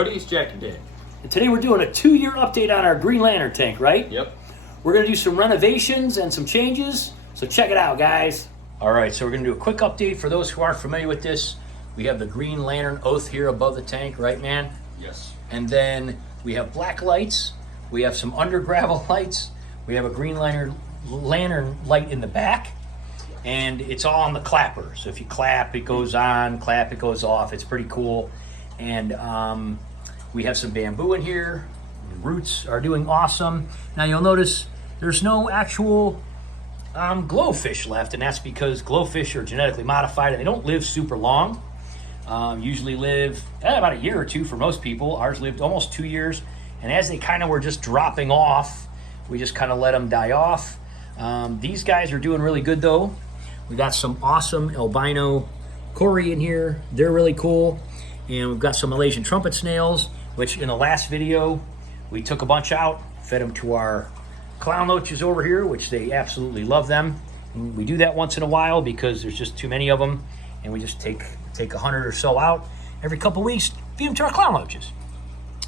everybody, it's Jack and Dan. And today we're doing a 2-year update on our Green Lantern tank, right? Yep. We're going to do some renovations and some changes, so check it out, guys. All right, so we're going to do a quick update for those who aren't familiar with this. We have the Green Lantern oath here above the tank, right, man? Yes. And then we have black lights. We have some under gravel lights. We have a Green Lantern light in the back. And it's all on the clapper. So if you clap, it goes on, clap, it goes off. It's pretty cool. And we have some bamboo in here. The roots are doing awesome. Now you'll notice there's no actual glofish left, and that's because glofish are genetically modified and they don't live super long. Usually live about a year or two for most people. Ours lived almost 2 years. And as they kind of were just dropping off, we just kind of let them die off. These guys are doing really good though. We got some awesome albino Cory in here. They're really cool. And we've got some Malaysian trumpet snails, which in the last video, we took a bunch out, fed them to our clown loaches over here, which they absolutely love them. And we do that once in a while because there's just too many of them. And we just take 100 or so out every couple weeks, feed them to our clown loaches.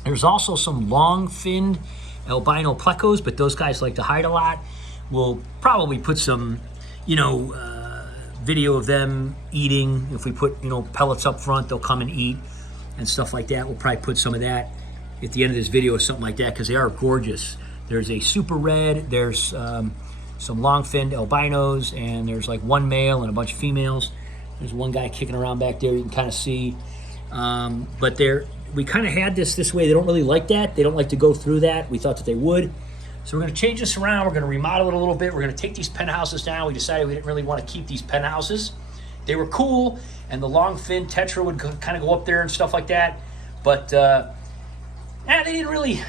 There's also some long-finned albino plecos, but those guys like to hide a lot. We'll probably put some, video of them eating. If we put, pellets up front, they'll come and eat and stuff like that. We'll probably put some of that at the end of this video or something like that because they are gorgeous. There's a super red, there's some long-finned albinos, and there's like one male and a bunch of females. There's one guy kicking around back there, you can kind of see. But we kind of had this way. They don't really like that. They don't like to go through that. We thought that they would. So we're going to change this around. We're going to remodel it a little bit. We're going to take these penthouses down. We decided we didn't really want to keep these penthouses. They were cool, and the long-fin tetra would kind of go up there and stuff like that. But they didn't really,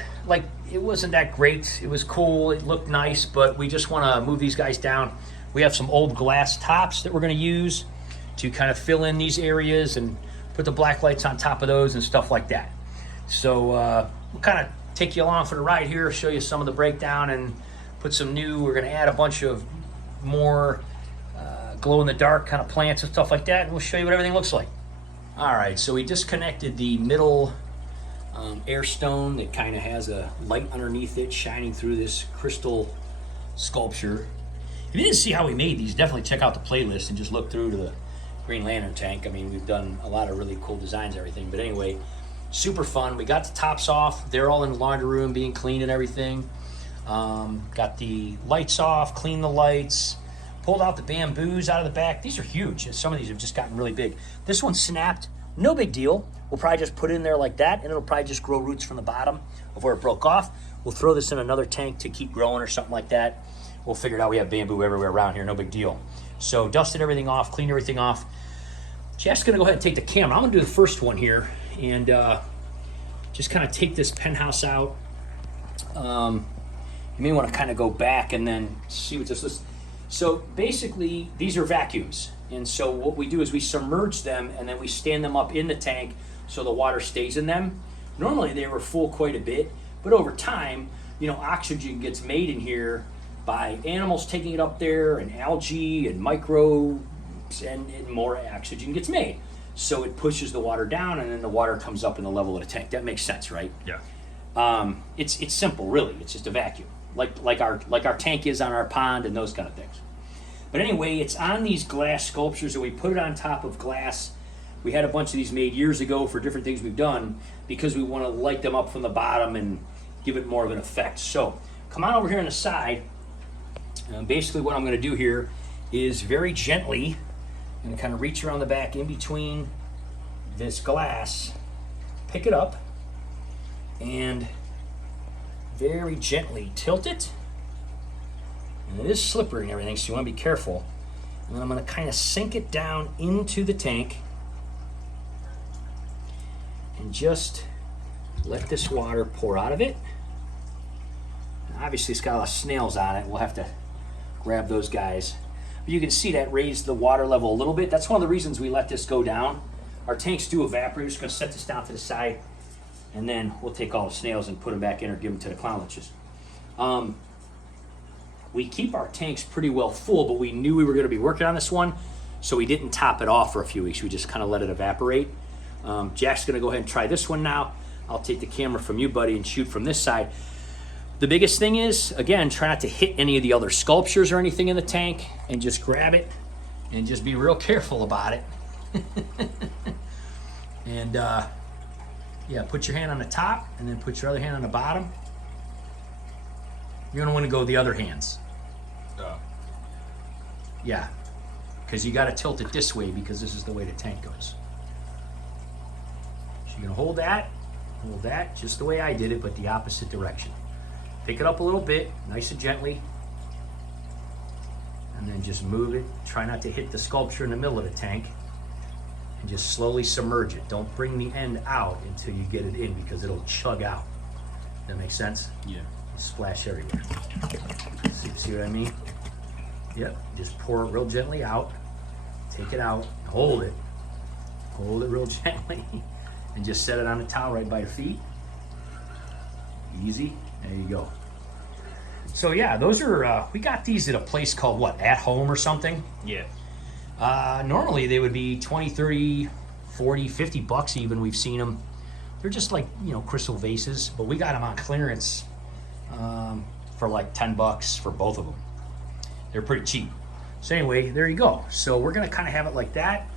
it wasn't that great. It was cool. It looked nice, but we just want to move these guys down. We have some old glass tops that we're going to use to kind of fill in these areas and put the black lights on top of those and stuff like that. So we'll kind of take you along for the ride here, show you some of the breakdown and put some new, we're going to add a bunch of more glow-in-the-dark kind of plants and stuff like that, and we'll show you what everything looks like. All right, so we disconnected the middle air stone that kind of has a light underneath it shining through this crystal sculpture. If you didn't see how we made these, definitely check out the playlist and just look through to the Green Lantern tank. I mean, we've done a lot of really cool designs and everything, but anyway, super fun. We got the tops off. They're all in the laundry room being cleaned and everything. Got the lights off, cleaned the lights, pulled out the bamboos out of the back. These are huge. Some of these have just gotten really big. This one snapped, no big deal. We'll probably just put it in there like that, and it'll probably just grow roots from the bottom of where it broke off. We'll throw this in another tank to keep growing or something like that. We'll figure it out. We have bamboo everywhere around here, no big deal. So dusted everything off, cleaned everything off. Jack's gonna go ahead and take the camera. I'm gonna do the first one here and just kind of take this penthouse out. You may want to kind of go back and then see what this is. So basically, these are vacuums. And so what we do is we submerge them and then we stand them up in the tank so the water stays in them. Normally they were full quite a bit, but over time, oxygen gets made in here by animals taking it up there and algae and microbes and more oxygen gets made. So it pushes the water down and then the water comes up in the level of the tank. That makes sense, right? Yeah. It's simple, really. It's just a vacuum, like our tank is on our pond and those kind of things. But anyway, it's on these glass sculptures and we put it on top of glass. We had a bunch of these made years ago for different things we've done because we want to light them up from the bottom and give it more of an effect. So come on over here on the side. Basically what I'm going to do here is very gently, I'm going to kind of reach around the back in between this glass, pick it up, and very gently tilt it. And it is slippery and everything, so you want to be careful. And then I'm going to kind of sink it down into the tank and just let this water pour out of it. Now, obviously, it's got a lot of snails on it. We'll have to grab those guys. But you can see that raised the water level a little bit. That's one of the reasons we let this go down. Our tanks do evaporate. We're just going to set this down to the side, and then we'll take all the snails and put them back in or give them to the clown loaches. We keep our tanks pretty well full, but we knew we were going to be working on this one, so we didn't top it off for a few weeks. We just kind of let it evaporate. Jack's going to go ahead and try this one now. I'll take the camera from you, buddy, and shoot from this side. The biggest thing is, again, try not to hit any of the other sculptures or anything in the tank, and just grab it and just be real careful about it. And yeah, put your hand on the top and then put your other hand on the bottom. You're gonna want to go the other hands. Oh. Yeah, because you got to tilt it this way because this is the way the tank goes. So you're gonna hold that just the way I did it, but the opposite direction. Pick it up a little bit, nice and gently, and then just move it. Try not to hit the sculpture in the middle of the tank, and just slowly submerge it. Don't bring the end out until you get it in because it'll chug out. That makes sense? Yeah. Splash everywhere. See what I mean? Yep. Just pour it real gently out. Take it out. Hold it. Hold it real gently. And just set it on the towel right by your feet. Easy. There you go. So yeah, those are, we got these at a place called what, At Home or something? Yeah. Normally they would be 20, 30, 40, 50 bucks even. We've seen them. They're just like, you know, crystal vases, but we got them on clearance for like 10 bucks for both of them. They're pretty cheap. So anyway, there you go. So we're gonna kind of have it like that.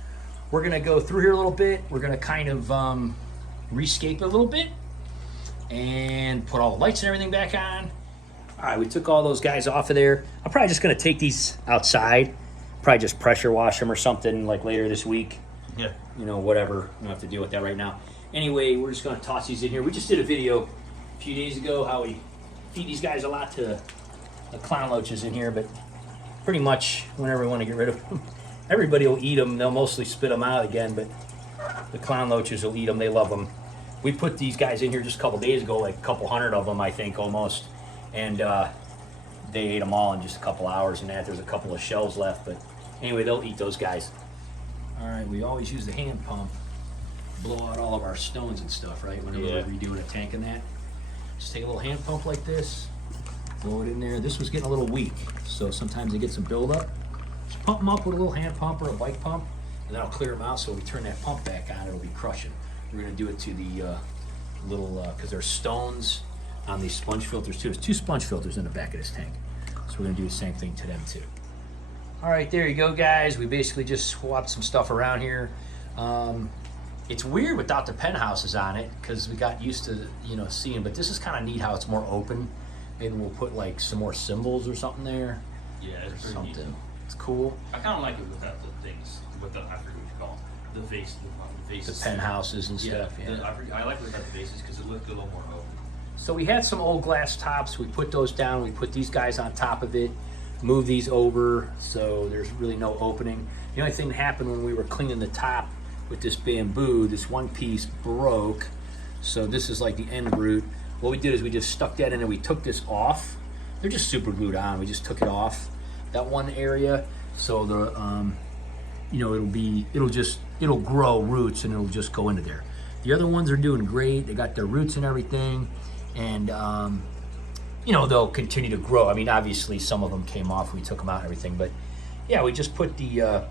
We're gonna go through here a little bit. We're gonna kind of rescape it a little bit and put all the lights and everything back on. All right, we took all those guys off of there. I'm probably just gonna take these outside. Probably just pressure wash them or something like later this week. Yeah. You know, whatever. We don't have to deal with that right now. Anyway, we're just gonna toss these in here. We just did a video a few days ago how we feed these guys a lot to the clown loaches in here, but pretty much whenever we want to get rid of them, everybody will eat them. They'll mostly spit them out again, but the clown loaches will eat them. They love them. We put these guys in here just a couple days ago, like a couple hundred of them, I think, almost, and they ate them all in just a couple hours. And that there's a couple of shells left, but anyway, they'll eat those guys. All right, we always use the hand pump, blow out all of our stones and stuff, right? Whenever we're redoing a tank and that. Just take a little hand pump like this, throw it in there. This was getting a little weak, so sometimes it gets some buildup. Just pump them up with a little hand pump or a bike pump, and that'll clear them out. So when we turn that pump back on, it'll be crushing. We're gonna do it to the little, because there's stones on these sponge filters too. There's 2 sponge filters in the back of this tank. So we're gonna do the same thing to them too. All right, there you go, guys. We basically just swapped some stuff around here. It's weird without the penthouses on it because we got used to, you know, seeing, but this is kind of neat how it's more open. Maybe we'll put like some more symbols or something there. Yeah, it's pretty Something. neat. It's cool. I kind of like it without the things, with the, I forget what you call them, the vase, the vases. The penthouses and stuff. Yeah. I like it without the vases because it looked a little more open. So we had some old glass tops. We put those down. We put these guys on top of it. Move these over so there's really no opening. The only thing that happened when we were cleaning the top with this bamboo, this one piece broke. So this is like the end root. What we did is we just stuck that in and we took this off. They're just super glued on. We just took it off that one area. So the, you know, it'll grow roots and it'll just go into there. The other ones are doing great. They got their roots and everything. And, you know, they'll continue to grow. I mean, obviously some of them came off. We took them out and everything. But yeah, we just put the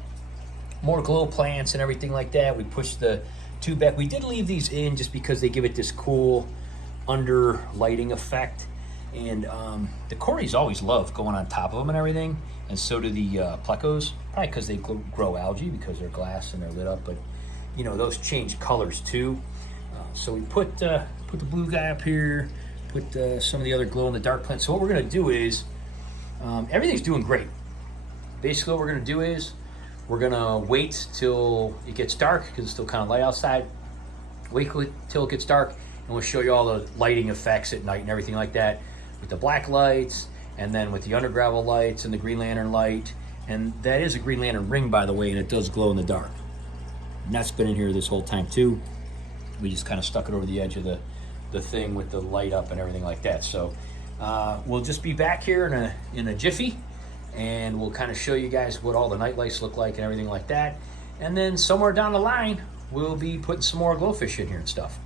more glow plants and everything like that. We pushed the tube back. We did leave these in just because they give it this cool under lighting effect. And the Corys always love going on top of them and everything. And so do the plecos, probably because they grow algae because they're glass and they're lit up. But, you know, those change colors too. So we put the blue guy up here, put some of the other glow in the dark plants. So what we're gonna do is, everything's doing great. Basically what we're gonna do is, we're gonna wait till it gets dark because it's still kind of light outside. Wait till it gets dark and we'll show you all the lighting effects at night and everything like that with the black lights and then with the under gravel lights and the Green Lantern light. And that is a Green Lantern ring, by the way, and it does glow in the dark. And that's been in here this whole time too. We just kind of stuck it over the edge of the thing with the light up and everything like that. So we'll just be back here in a jiffy, and we'll kind of show you guys what all the night lights look like and everything like that. And then somewhere down the line, we'll be putting some more glowfish in here and stuff.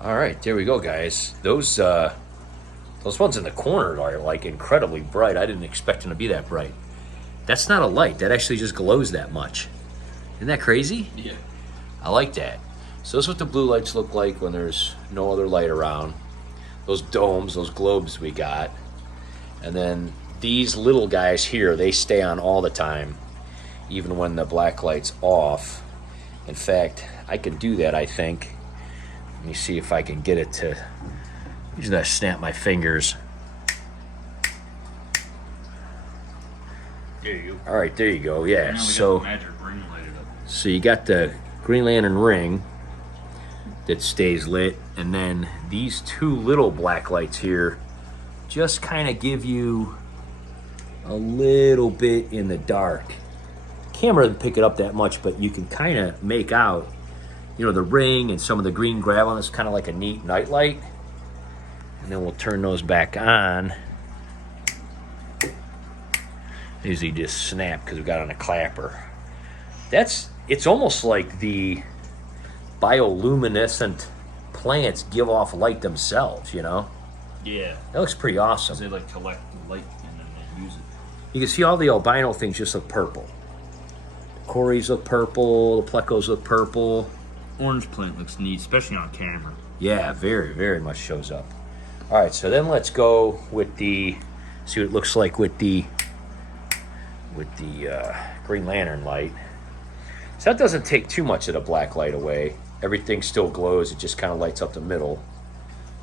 All right, there we go, guys. Those ones in the corner are like incredibly bright. I didn't expect them to be that bright. That's not a light. That actually just glows that much. Isn't that crazy? Yeah. I like that. So this is what the blue lights look like when there's no other light around. Those domes, those globes we got. And then these little guys here, they stay on all the time, even when the black light's off. In fact, I could do that, I think. Let me see if I can get it to, usually I snap my fingers. There you go. All right, there you go, yeah. Now we got So, the magic ring lighted up. so you got the Green Lantern ring that stays lit, and then these two little black lights here just kind of give you a little bit in the dark. The camera doesn't pick it up that much, but you can kind of make out, you know, the ring and some of the green gravel. It's kind of like a neat night light. And then we'll turn those back on. Usually just snap because we got on a clapper. It's almost like the bioluminescent plants give off light themselves, you know? Yeah. That looks pretty awesome. They like collect the light and then they use it. You can see all the albino things just look purple. The Corys look purple, the plecos look purple. Orange plant looks neat, especially on camera. Yeah, very, very much shows up. All right, so then let's go with the, see what it looks like with the Green Lantern light. So that doesn't take too much of the black light away. Everything still glows, it just kind of lights up the middle.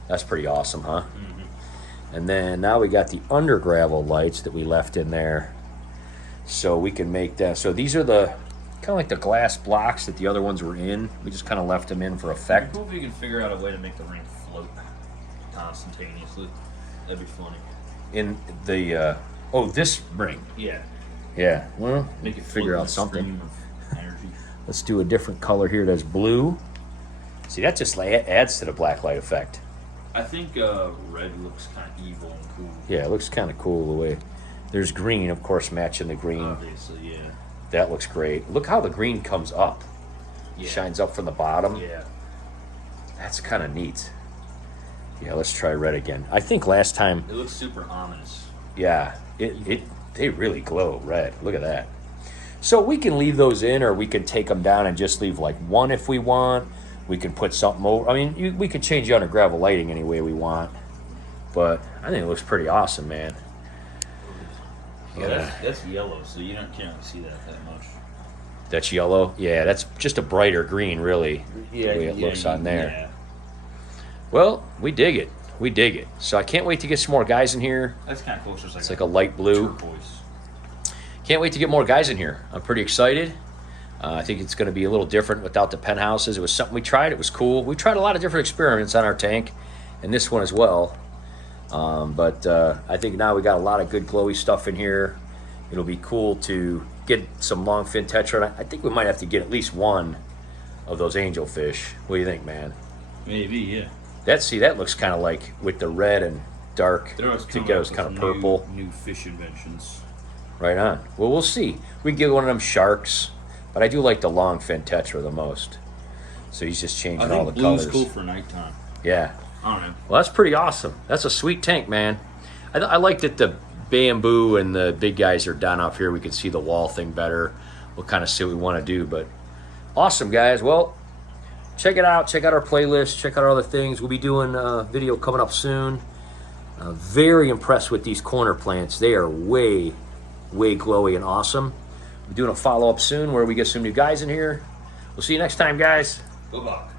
That's pretty awesome, huh? Mm-hmm. And then now we got the under gravel lights that we left in there. So we can make that, so these are the, kind of like the glass blocks that the other ones were in. We just kind of left them in for effect. I hope you can figure out a way to make the ring float instantaneously. That'd be funny. In the, oh, this ring. Yeah. Yeah, well, Make it figure float in out a something. stream of energy. Let's do a different color here that's blue. See, that just adds to the black light effect. I think red looks kind of evil and cool. Yeah, it looks kind of cool the way. There's green, of course, matching the green. Obviously, yeah. That looks great. Look how the green comes up. Yeah. Shines up from the bottom. Yeah. That's kind of neat. Yeah, let's try red again. I think last time, It looks super ominous. yeah, they really glow red. Look at that. So we can leave those in, or we can take them down and just leave like one if we want. We can put something over. I mean, we could change the under gravel lighting any way we want. But I think it looks pretty awesome, man. Oh, that's yellow, so you can't see that much. That's yellow? Yeah, that's just a brighter green, really, the way it looks on there. Yeah. Well, we dig it. We dig it. So I can't wait to get some more guys in here. That's kind of cool. So It's like a light blue. turquoise. Can't wait to get more guys in here. I'm pretty excited. I think it's going to be a little different without the penthouses. It was something we tried. It was cool. We tried a lot of different experiments on our tank, and this one as well. But I think now we got a lot of good glowy stuff in here. It'll be cool to get some longfin tetra. I think we might have to get at least one of those angelfish. What do you think, man? Maybe, yeah. That looks kind of like with the red and dark They're always coming together. up It's kind of with purple. New fish inventions. Right on. Well, we'll see. We can get one of them sharks, but I do like the longfin tetra the most. So he's just changing all the blue's colors. cool for nighttime. Yeah. I don't know. Well, that's pretty awesome. That's a sweet tank, man. I like that the bamboo and the big guys are down off here. We can see the wall thing better. We'll kind of see what we want to do, but awesome, guys. Well, check it out. Check out our playlist. Check out our other things. We'll be doing a video coming up soon. Very impressed with these corner plants. They are way glowy and awesome. We're doing a follow-up soon where we get some new guys in here. We'll see you next time, guys. Go Buck.